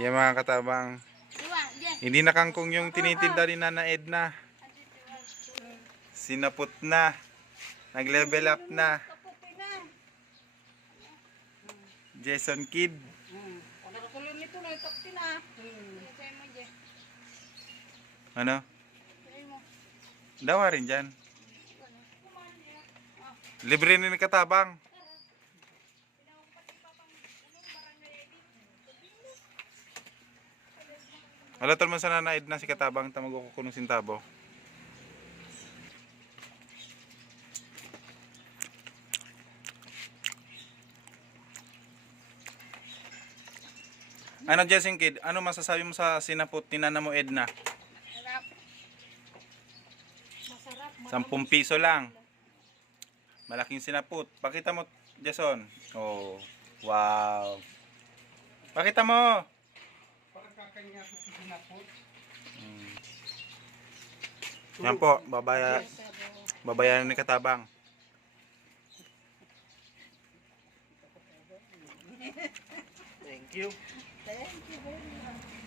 Yan mga katabang. Hindi na kangkong yung tinitinda ni Nana Edna. Sinapot na. Nag-level up na. Na. Jason na na. Jay. Ano? Dawa rin dyan. Libre ni katabang. Wala tol man sa Nana Edna si katabang tamago ko sintabo. Ano Jason Kid? Ano masasabi mo sa sinapot ni Nana mo Edna? Masarap. Masarap. Sampung piso lang. Malaking sinaput. Pakita mo, Jason. Oh, wow. Pakita mo. Mm. Yan po, babaya, babayaran ni Katabang. Thank you. Thank you very much.